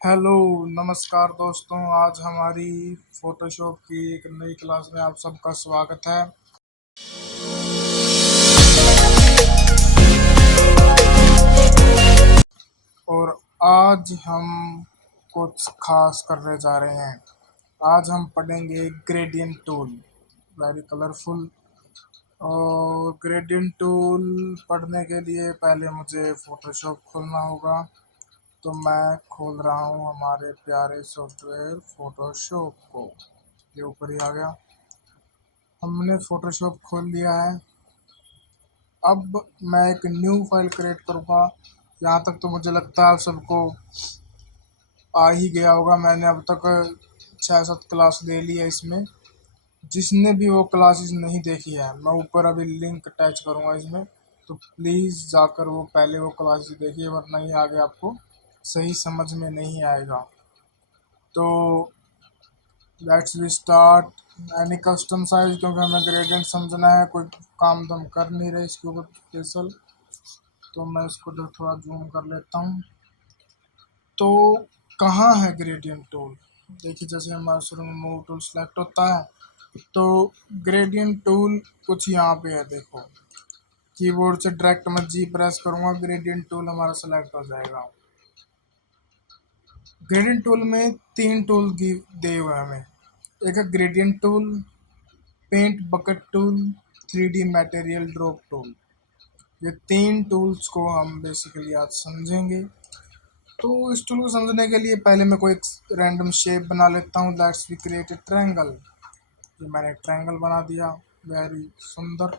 Hello, नमस्कार दोस्तों। आज हमारी फ़ोटोशॉप की एक नई क्लास में आप सबका स्वागत है। और आज हम कुछ खास करने जा रहे हैं। आज हम पढ़ेंगे ग्रेडियंट टूल, वेरी कलरफुल। और ग्रेडियंट टूल पढ़ने के लिए पहले मुझे फ़ोटोशॉप खोलना होगा। तो मैं खोल रहा हूँ हमारे प्यारे सॉफ्टवेयर फ़ोटोशॉप को। ये ऊपर ही आ गया। हमने फ़ोटोशॉप खोल लिया है। अब मैं एक न्यू फाइल क्रिएट करूँगा। यहाँ तक तो मुझे लगता है आप सबको आ ही गया होगा। मैंने अब तक 6-7 क्लास ले ली है इसमें। जिसने भी वो क्लासेस नहीं देखी है, मैं ऊपर अभी लिंक अटैच करूँगा इसमें, तो प्लीज़ जाकर वो पहले वो क्लासेस देखिए, वरना ये आगे आपको सही समझ में नहीं आएगा। तो let's we start. Any custom size, क्योंकि हमें ग्रेडियंट समझना है, कोई काम तो हम कर नहीं रहे इसके ऊपर स्पेशल। तो मैं इसको थोड़ा जूम कर लेता हूँ। तो कहाँ है ग्रेडियंट टूल? देखिए, जैसे हमारा शुरू में मूव टूल सेलेक्ट होता है, तो ग्रेडियंट टूल कुछ यहाँ पे है। देखो, कीबोर्ड से डायरेक्ट मैं जी प्रेस करूँगा, ग्रेडियंट टूल हमारा सेलेक्ट हो जाएगा। ग्रेडियंट टूल में 3 टूल दिए हुए हैं हमें। एक है gradient tool, paint bucket tool, 3D material drop tool. ये 3 टूल्स को हम बेसिकली आज समझेंगे। तो इस टूल को समझने के लिए पहले मैं कोई एक रैंडम शेप बना लेता हूँ। Let's we create a triangle. ये मैंने ट्रायंगल बना दिया, वेरी सुंदर।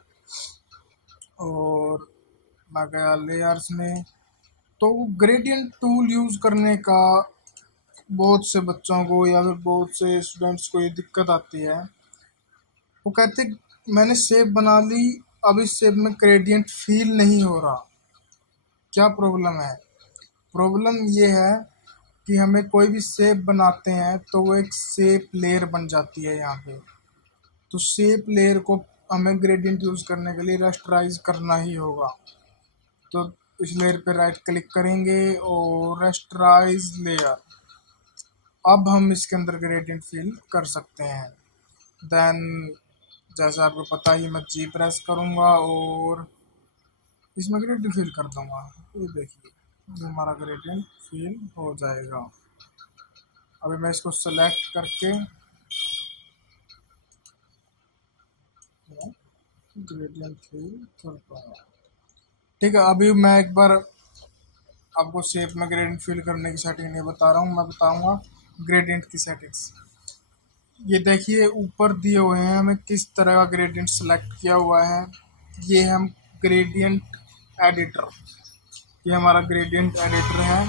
और मैं गया लेयर्स में। तो ग्रेडियंट टूल यूज़ करने का बहुत से बच्चों को या फिर बहुत से स्टूडेंट्स को ये दिक्कत आती है। वो कहते मैंने शेप बना ली, अब इस शेप में ग्रेडियंट फील नहीं हो रहा। क्या प्रॉब्लम है? प्रॉब्लम ये है कि हमें कोई भी शेप बनाते हैं तो वो एक शेप लेयर बन जाती है यहाँ पे। तो शेप लेयर को हमें ग्रेडियंट यूज़ करने के लिए रेस्टराइज करना ही होगा। तो इस लेयर पे राइट क्लिक करेंगे और रेस्टराइज लेयर। अब हम इसके अंदर ग्रेडियंट फिल कर सकते हैं। देन जैसा आपको पता ही, मैं जी प्रेस करूँगा और इसमें ग्रेडियंट फिल कर दूँगा। ये देखिए, हमारा ग्रेडियंट फिल हो जाएगा। अभी मैं इसको सेलेक्ट करके ग्रेडियंट फिल करता हूँ। ठीक है, अभी मैं एक बार आपको शेप में ग्रेडियंट फिल करने की सेटिंग नहीं बता रहा हूँ, मैं बताऊँगा ग्रेडियंट की सेटिंग्स। ये देखिए, ऊपर दिए हुए हैं हमें किस तरह का ग्रेडियंट सेलेक्ट किया हुआ है। ये हम ग्रेडियंट एडिटर, ये हमारा ग्रेडियंट एडिटर है।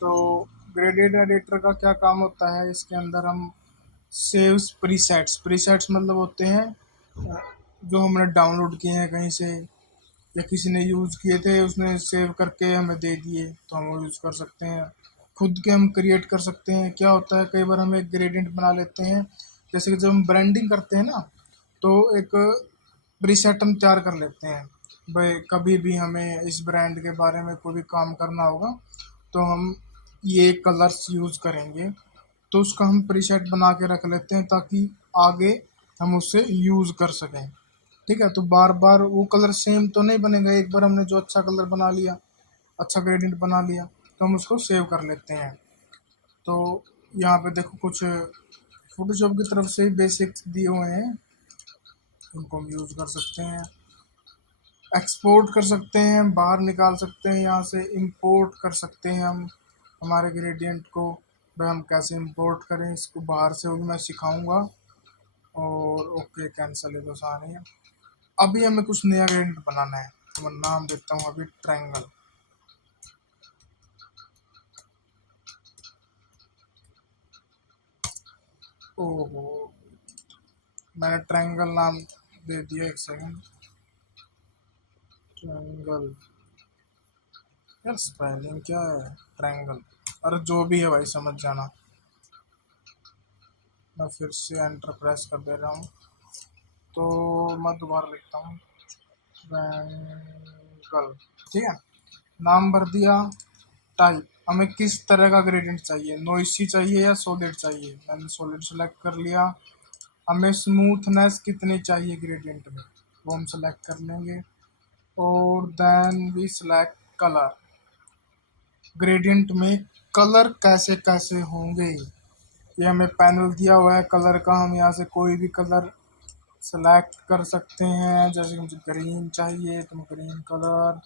तो ग्रेडियंट एडिटर का क्या काम होता है? इसके अंदर हम सेव्स प्रीसेट्स, प्रीसेट्स मतलब होते हैं जो हमने डाउनलोड किए हैं कहीं से, या किसी ने यूज़ किए थे, उसने सेव करके हमें दे दिए, तो हम वो यूज़ कर सकते हैं। खुद के हम क्रिएट कर सकते हैं। क्या होता है, कई बार हम एक ग्रेडियंट बना लेते हैं, जैसे कि जब हम ब्रांडिंग करते हैं ना, तो एक प्रीसेट हम तैयार कर लेते हैं। भाई कभी भी हमें इस ब्रांड के बारे में कोई भी काम करना होगा तो हम ये कलर्स यूज़ करेंगे, तो उसका हम प्रीसेट बना के रख लेते हैं ताकि आगे हम उससे यूज़ कर सकें। ठीक है, तो बार बार वो कलर सेम तो नहीं बनेगा। एक बार हमने जो अच्छा कलर बना लिया, अच्छा ग्रेडियंट बना लिया, तो हम उसको सेव कर लेते हैं। तो यहाँ पे देखो, कुछ फोटोशॉप की तरफ से बेसिक्स दिए हुए हैं, उनको हम यूज़ कर सकते हैं। एक्सपोर्ट कर सकते हैं, बाहर निकाल सकते हैं, यहाँ से इंपोर्ट कर सकते हैं हम हमारे ग्रेडियंट को। भाई हम कैसे इंपोर्ट करें इसको बाहर से, वो भी मैं सिखाऊंगा। और ओके, कैंसिल है तो आसानी है। अभी हमें कुछ नया ग्रेडियंट बनाना है, तो मैं नाम देता हूँ अभी ट्रायंगल। ओहो, मैंने ट्रायंगल नाम दे दिया। एक सेकंड, ट्रायंगल। यार स्पेलिंग क्या है ट्रायंगल? अरे जो भी है भाई, समझ जाना। मैं फिर से एंटर प्रेस कर दे रहा हूँ। तो मैं दोबारा लिखता हूँ ट्रायंगल। ठीक है, नाम भर दिया। टाइप, हमें किस तरह का ग्रेडियंट चाहिए, नॉइसी चाहिए या सॉलिड चाहिए। मैंने सॉलिड सेलेक्ट कर लिया। हमें स्मूथनेस कितनी चाहिए ग्रेडियंट में, वो हम सेलेक्ट कर लेंगे। और then we select colour. Gradient में कलर कैसे कैसे होंगे, ये हमें पैनल दिया हुआ है कलर का। हम यहाँ से कोई भी कलर सेलेक्ट कर सकते हैं। जैसे मुझे ग्रीन चाहिए तो मैं ग्रीन कलर,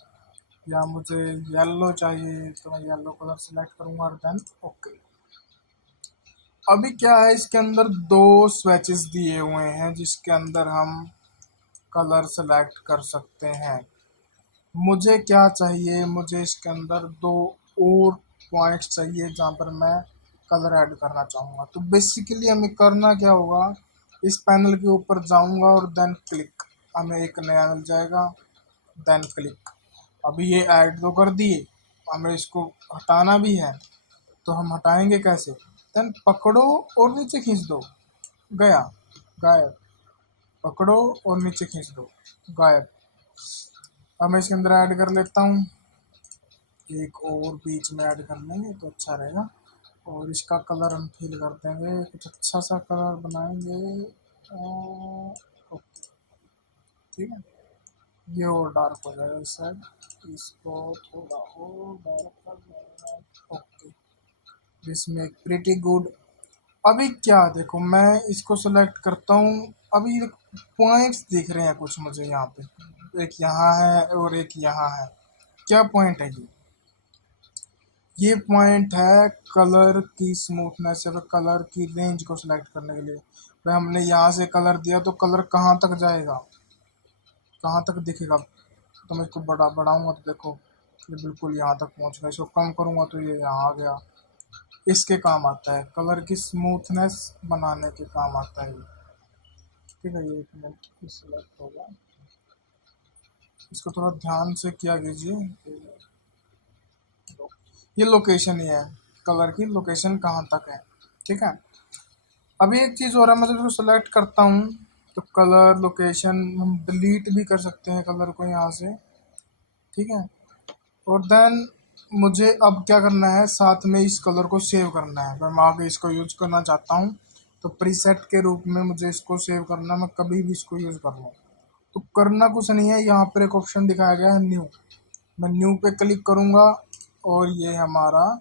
या मुझे येलो चाहिए तो मैं येलो कलर सेलेक्ट करूँगा और देन ओके। अभी क्या है, इसके अंदर दो स्विचेस दिए हुए हैं जिसके अंदर हम कलर सेलेक्ट कर सकते हैं। मुझे क्या चाहिए, मुझे इसके अंदर दो और पॉइंट्स चाहिए जहाँ पर मैं कलर ऐड करना चाहूँगा। तो बेसिकली हमें करना क्या होगा, इस पैनल के ऊपर जाऊँगा और देन क्लिक, हमें एक नया मिल जाएगा, देन क्लिक। अभी ये ऐड तो कर दिए, हमें इसको हटाना भी है, तो हम हटाएंगे कैसे, देन पकड़ो और नीचे खींच दो, गया, गायब। पकड़ो और नीचे खींच दो, गायब। अब मैं इसके अंदर ऐड कर लेता हूँ, एक और बीच में ऐड कर लेंगे तो अच्छा रहेगा। और इसका कलर हम फिल कर देंगे, कुछ अच्छा सा कलर बनाएंगे। ओके, ठीक है, ये और डार्क हो जाएगा इस साइड, इसको थोड़ा और डार्क कर देंगे। Okay, this make pretty good. अभी क्या देखो, मैं इसको सेलेक्ट करता हूँ। अभी पॉइंट्स दिख रहे हैं कुछ मुझे यहाँ पे, एक यहाँ है और एक यहाँ है। क्या पॉइंट है ये पॉइंट है कलर की स्मूथनेस या फिर कलर की रेंज को सिलेक्ट करने के लिए। भाई हमने यहाँ से कलर दिया तो कलर कहाँ तक जाएगा, कहाँ तक दिखेगा। तो मैं इसको बढ़ाऊंगा तो देखो ये बिल्कुल यहाँ तक पहुँच गया। इसको कम करूँगा तो ये यहाँ आ गया। इसके काम आता है, कलर की स्मूथनेस बनाने के काम आता है ये। ठीक है, ये एक मिनट सिलेक्ट होगा, इसको थोड़ा ध्यान से किया कीजिए। ये लोकेशन ही है, कलर की लोकेशन कहाँ तक है। ठीक है, अभी एक चीज़ और है, मैं जब सेलेक्ट करता हूँ तो कलर लोकेशन हम डिलीट भी कर सकते हैं कलर को यहाँ से। ठीक है, और देन मुझे अब क्या करना है, साथ में इस कलर को सेव करना है। अगर मैं आगे इसको यूज करना चाहता हूँ तो प्रीसेट के रूप में मुझे इसको सेव करना, मैं कभी भी इसको यूज़ कर लूँ। तो करना कुछ नहीं है, यहाँ पर एक ऑप्शन दिखाया गया है न्यू, मैं न्यू पे क्लिक करूँगा और ये हमारा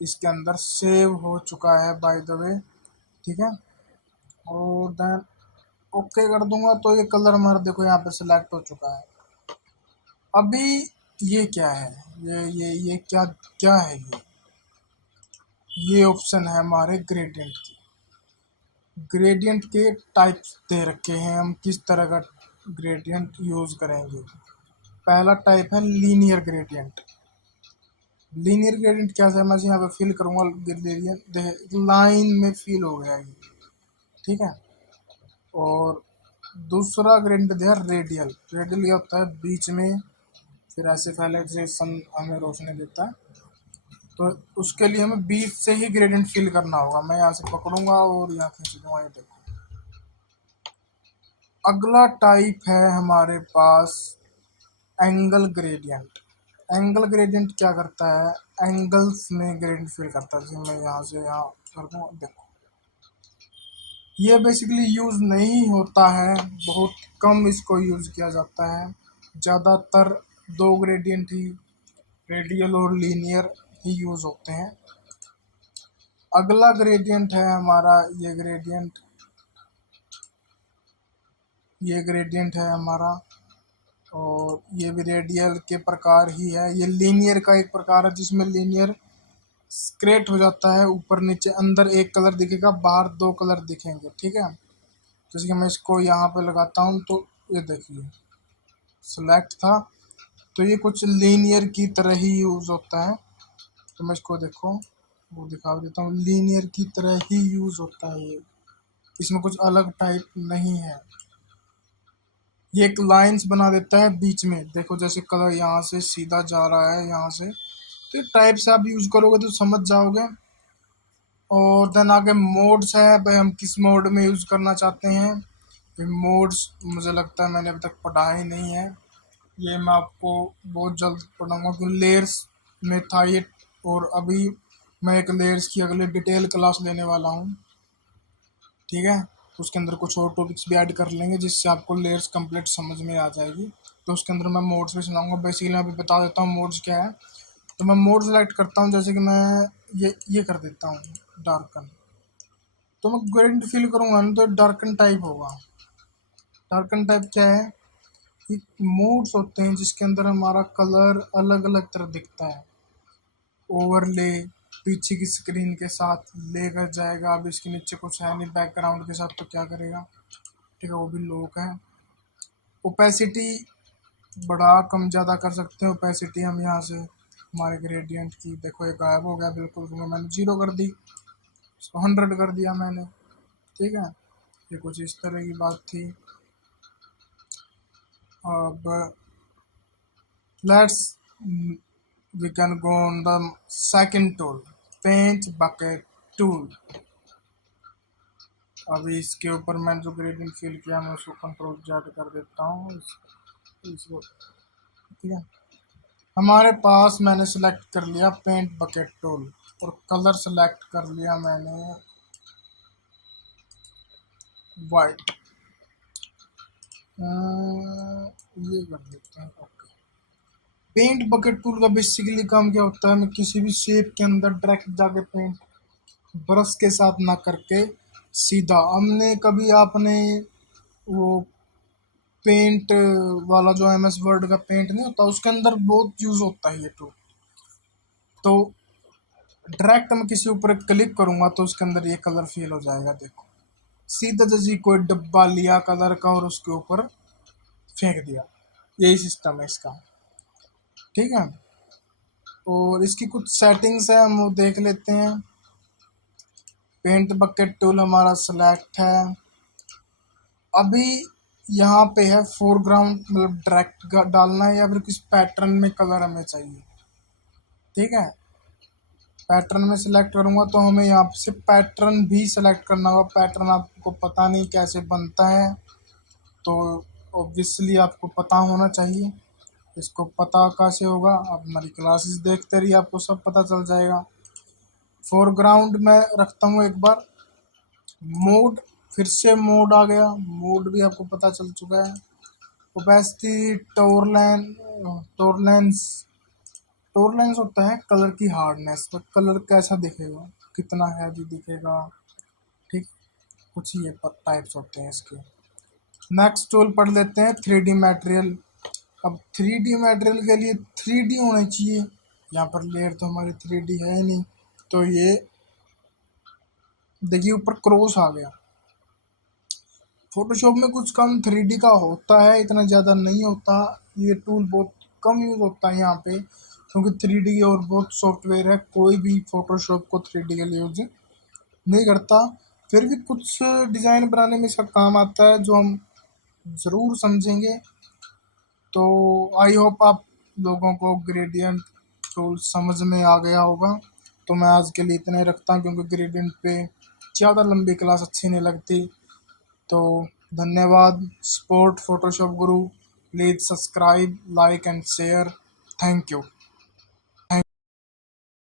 इसके अंदर सेव हो चुका है बाय द वे। ठीक है, और देन ओके कर दूंगा तो ये कलर हमारा देखो यहाँ पे सिलेक्ट हो चुका है। अभी ये क्या है, ये क्या क्या है, ये ऑप्शन है हमारे ग्रेडियंट की। ग्रेडियंट के टाइप्स दे रखे हैं, हम किस तरह का ग्रेडियंट यूज़ करेंगे। पहला टाइप है लीनियर ग्रेडियंट। लीनियर ग्रेडियंट क्या है, मैं यहाँ पे फिल करूँगा, ग्रेडियंट लाइन में फिल हो गया ये। ठीक है, और दूसरा ग्रेडियंट दिया रेडियल। रेडियल क्या होता है, बीच में फिर ऐसे फैले से सन हमें रोशनी देता है, तो उसके लिए हमें बीच से ही ग्रेडियंट फिल करना होगा। मैं यहाँ से पकड़ूंगा और यहाँ खींच दूंगा, ये देखो। अगला टाइप है हमारे पास एंगल ग्रेडियंट। एंगल ग्रेडियंट क्या करता है, एंगल्स में ग्रेडियंट फिल करता है। जैसे मैं यहाँ से यहाँ कर दूँ, देखो ये बेसिकली यूज़ नहीं होता है, बहुत कम इसको यूज़ किया जाता है। ज़्यादातर दो ग्रेडियंट ही, रेडियल और लीनियर ही यूज़ होते हैं। अगला ग्रेडियंट है हमारा ये ग्रेडियंट है हमारा, और ये भी रेडियल के प्रकार ही है। ये लीनियर का एक प्रकार है जिसमें लीनियर क्रिएट हो जाता है, ऊपर नीचे, अंदर एक कलर दिखेगा, बाहर दो कलर दिखेंगे। ठीक है, जैसे कि मैं इसको यहाँ पे लगाता हूँ तो ये देखिए सेलेक्ट था, तो ये कुछ लीनियर की तरह ही यूज़ होता है। तो मैं इसको देखो वो दिखा देता हूँ, लीनियर की तरह ही यूज़ होता है ये, इसमें कुछ अलग टाइप नहीं है। ये एक लाइंस बना देता है बीच में, देखो जैसे कलर यहाँ से सीधा जा रहा है यहाँ से, तो टाइप से आप यूज़ करोगे तो समझ जाओगे। और देन आगे मोड्स है, भाई हम किस मोड में यूज़ करना चाहते हैं। मोड्स मुझे लगता है मैंने अभी तक पढ़ा ही नहीं है, ये मैं आपको बहुत जल्द पढ़ाऊँगा, क्योंकि लेयर्स में था ये और अभी मैं एक लेयर्स की अगले डिटेल क्लास लेने वाला हूँ, ठीक है। तो उसके अंदर कुछ और टॉपिक्स भी ऐड कर लेंगे जिससे आपको लेयर्स कंप्लीट समझ में आ जाएगी। तो उसके अंदर मैं मोड्स भी सुनाऊंगा। बेसिकली मैं अभी बता देता हूँ मोड्स क्या है। तो मैं मोड सेलेक्ट करता हूँ, जैसे कि मैं ये कर देता हूँ डार्कन। तो मैं ग्रेडियंट फिल करूँगा ना तो डार्कन टाइप होगा। डार्कन टाइप क्या है कि मोड्स होते हैं जिसके अंदर हमारा कलर अलग अलग तरह दिखता है। ओवरले पीछे की स्क्रीन के साथ लेकर जाएगा। अब इसके नीचे कुछ है नहीं बैकग्राउंड के साथ, तो क्या करेगा, ठीक है, वो भी लो का है। ओपेसिटी बढ़ा कम ज़्यादा कर सकते हैं। ओपेसिटी हम यहाँ से हमारे ग्रेडियंट की, देखो ये गायब हो गया बिल्कुल, क्योंकि मैंने 0 कर दी, इसको 100 कर दिया मैंने, ठीक है। ये कुछ इस तरह की बात थी। अब let's we can go on the second tool, paint bucket tool. अभी इसके ऊपर मैंने जो ग्रेडियंट फिल किया मैं उसको कंट्रोल Z कर देता हूँ इसको, ठीक है। हमारे पास मैंने सेलेक्ट कर लिया पेंट बकेट टूल और कलर सेलेक्ट कर लिया मैंने वाइट। ये कर देते हैं, ओके। पेंट बकेट टूल का बेसिकली काम क्या होता है, मैं किसी भी शेप के अंदर डायरेक्ट जाके पेंट ब्रश के साथ ना करके सीधा, हमने कभी आपने वो पेंट वाला जो MS वर्ड का पेंट नहीं होता उसके अंदर बहुत यूज होता है ये टूल। तो डायरेक्ट मैं किसी ऊपर क्लिक करूंगा तो उसके अंदर ये कलर फिल हो जाएगा, देखो सीधा जैसे कोई डब्बा लिया कलर का और उसके ऊपर फेंक दिया। यही सिस्टम है इसका, ठीक है। और इसकी कुछ सेटिंग्स है, हम वो देख लेते हैं। पेंट बकेट टूल हमारा सेलेक्ट है। अभी यहाँ पे है फोरग्राउंड, मतलब डायरेक्ट डालना है या फिर किस पैटर्न में कलर हमें चाहिए, ठीक है। पैटर्न में सिलेक्ट करूँगा तो हमें यहाँ से पैटर्न भी सिलेक्ट करना होगा। पैटर्न आपको पता नहीं कैसे बनता है तो ऑब्वियसली आपको पता होना चाहिए। इसको पता कैसे होगा, आप हमारी क्लासेस देखते रहिए, आपको सब पता चल जाएगा। फोरग्राउंड में रखता हूँ एक बार। मोड, फिर से मोड आ गया, मोड भी आपको पता चल चुका है। ओपेसिटी, टोरलेंस टोरलेंस होता है कलर की हार्डनेस, तो कलर कैसा दिखेगा, कितना हैवी दिखेगा, ठीक, कुछ ये टाइप्स होते हैं इसके। नेक्स्ट टूल पढ़ लेते हैं 3D मटेरियल। अब 3D मटेरियल के लिए 3D होना चाहिए, यहाँ पर लेयर तो हमारी 3D है ही नहीं, तो ये देखिए ऊपर क्रॉस आ गया। फोटोशॉप में कुछ कम 3D का होता है, इतना ज़्यादा नहीं होता। ये टूल बहुत कम यूज़ होता है यहाँ पे, क्योंकि 3D और बहुत सॉफ्टवेयर है, कोई भी फोटोशॉप को 3D के लिए यूज नहीं करता। फिर भी कुछ डिज़ाइन बनाने में इसका काम आता है जो हम ज़रूर समझेंगे। तो आई होप आप लोगों को ग्रेडियंट टूल समझ में आ गया होगा। तो मैं आज के लिए इतना ही रखता हूँ, क्योंकि ग्रेडियंट पे ज़्यादा लंबी क्लास अच्छी नहीं लगती। तो धन्यवाद। Support Photoshop Guru, please subscribe, like and share. Thank you.